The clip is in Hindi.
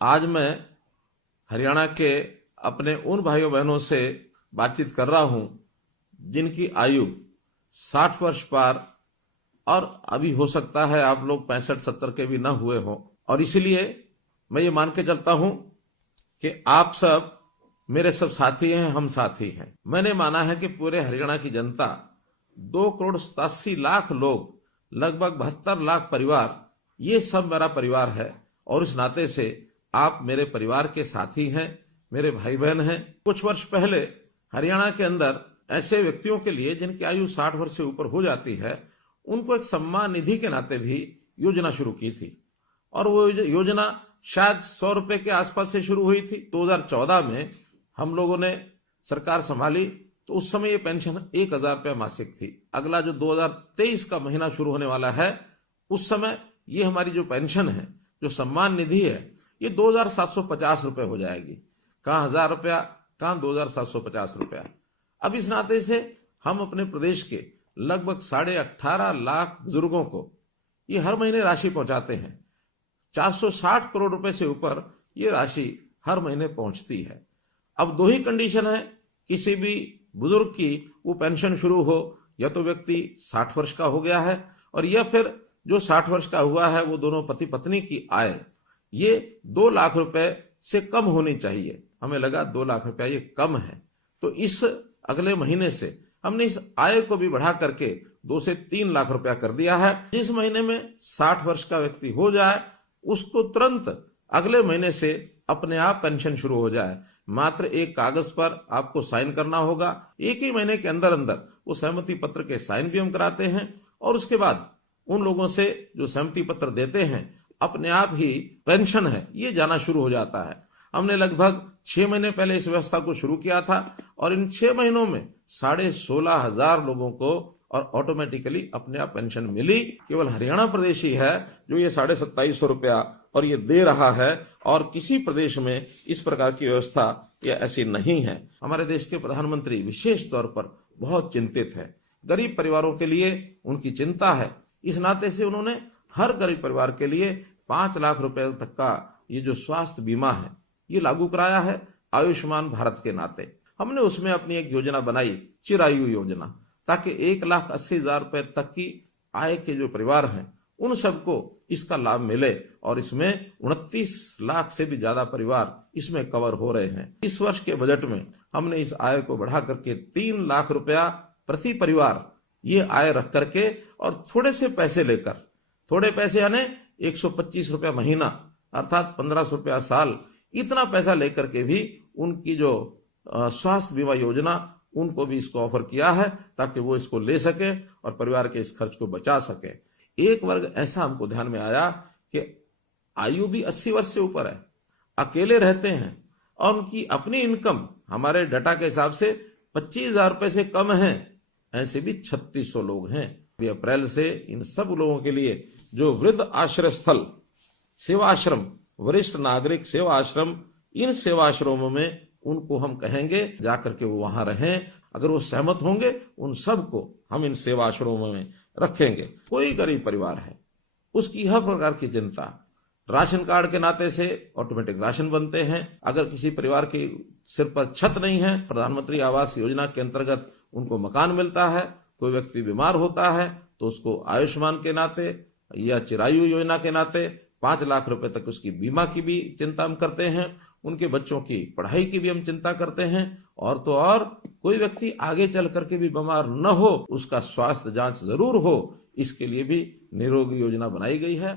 आज मैं हरियाणा के अपने उन भाइयों बहनों से बातचीत कर रहा हूं जिनकी आयु 60 वर्ष पार और अभी हो सकता है आप लोग 65-70 के भी न हुए हो। और इसलिए मैं ये मान के चलता हूं कि आप सब मेरे सब साथी हैं, हम साथी हैं। मैंने माना है कि पूरे हरियाणा की जनता 2,87,00,000 लोग, लगभग 72 लाख परिवार, ये सब मेरा परिवार है। और इस नाते से आप मेरे परिवार के साथी हैं, मेरे भाई बहन हैं। कुछ वर्ष पहले हरियाणा के अंदर ऐसे व्यक्तियों के लिए जिनकी आयु 60 वर्ष से ऊपर हो जाती है, उनको एक सम्मान निधि के नाते भी योजना शुरू की थी। और वो योजना शायद 100 रुपए के आसपास से शुरू हुई थी। 2014 में हम लोगों ने सरकार संभाली तो उस समय ये पेंशन 1,000 रुपया मासिक थी। अगला जो 2023 का महीना शुरू होने वाला है, उस समय ये हमारी जो पेंशन है, जो सम्मान निधि है, ये 2,750 रुपए हो जाएगी। कहाँ 1,000 रुपया, कहाँ 2,750 रुपया। अब इस नाते से हम अपने प्रदेश के लगभग 18.5 लाख बुजुर्गों को ये हर महीने राशि पहुंचाते हैं। 460 करोड़ रुपए से ऊपर ये राशि हर महीने पहुंचती है। अब दो ही कंडीशन है किसी भी बुजुर्ग की वो पेंशन शुरू हो, या तो व्यक्ति 60 वर्ष का हो गया है, और या फिर जो 60 वर्ष का हुआ है वो दोनों पति पत्नी की आय ये 2 लाख रुपए से कम होनी चाहिए। हमें लगा 2 लाख रुपया ये कम है, तो इस अगले महीने से हमने इस आय को भी बढ़ा करके 2 से 3 लाख रुपया कर दिया है। जिस महीने में 60 वर्ष का व्यक्ति हो जाए, उसको तुरंत अगले महीने से अपने आप पेंशन शुरू हो जाए। मात्र एक कागज पर आपको साइन करना होगा। एक ही महीने के अंदर अंदर वो सहमति पत्र के साइन भी हम कराते हैं, और उसके बाद उन लोगों से जो सहमति पत्र देते हैं, अपने आप ही पेंशन है ये जाना शुरू हो जाता है। हमने लगभग 6 महीने पहले इस व्यवस्था को शुरू किया था, और इन 6 महीनों में 16,500 लोगों को और ऑटोमेटिकली अपने आप पेंशन मिली। केवल हरियाणा प्रदेश ही है जो ये 2,750 रुपया और ये दे रहा है, और किसी प्रदेश में इस प्रकार की व्यवस्था ये ऐसी नहीं है। हमारे देश के प्रधानमंत्री विशेष तौर पर बहुत चिंतित है, गरीब परिवारों के लिए उनकी चिंता है। इस नाते से उन्होंने हर गरीब परिवार के लिए 5 लाख रुपए तक का ये जो स्वास्थ्य बीमा है ये लागू कराया है आयुष्मान भारत के नाते। हमने उसमें अपनी एक योजना बनाई, चिरायु योजना, ताकि 1,80,000 रुपए तक की आय के जो परिवार हैं उन सबको इसका लाभ मिले, और इसमें 29 लाख से भी ज्यादा परिवार इसमें कवर हो रहे हैं। इस वर्ष के बजट में हमने इस आय को बढ़ा करके 3 लाख रुपया प्रति परिवार ये आय रख करके, और थोड़े से पैसे लेकर, थोड़े पैसे यानी 125 रुपया महीना अर्थात 1,500 रुपया साल, इतना पैसा लेकर के भी उनकी जो स्वास्थ्य बीमा योजना उनको भी इसको ऑफर किया है, ताकि वो इसको ले सके और परिवार के इस खर्च को बचा सके। एक वर्ग ऐसा हमको ध्यान में आया कि आयु भी 80 वर्ष से ऊपर है, अकेले रहते हैं, और उनकी अपनी इनकम हमारे डाटा के हिसाब से 25,000 रुपए से कम है। ऐसे भी 3,600 लोग हैं। अप्रैल से इन सब लोगों के लिए जो वृद्ध आश्रय स्थल, सेवा आश्रम, वरिष्ठ नागरिक सेवा आश्रम, इन सेवा आश्रमों में उनको हम कहेंगे जाकर के वो वहां रहें। अगर वो सहमत होंगे, उन सबको हम इन सेवा आश्रमों में रखेंगे। कोई गरीब परिवार है, उसकी हर प्रकार की चिंता, राशन कार्ड के नाते से ऑटोमेटिक राशन बनते हैं। अगर किसी परिवार के सिर पर छत नहीं है, प्रधानमंत्री आवास योजना के अंतर्गत उनको मकान मिलता है। कोई व्यक्ति बीमार होता है तो उसको आयुष्मान के नाते या चिरायु योजना के नाते 5 लाख रुपए तक उसकी बीमा की भी चिंता हम करते हैं। उनके बच्चों की पढ़ाई की भी हम चिंता करते हैं। और तो और कोई व्यक्ति आगे चल करके भी बीमार न हो, उसका स्वास्थ्य जांच जरूर हो, इसके लिए भी निरोगी योजना बनाई गई है।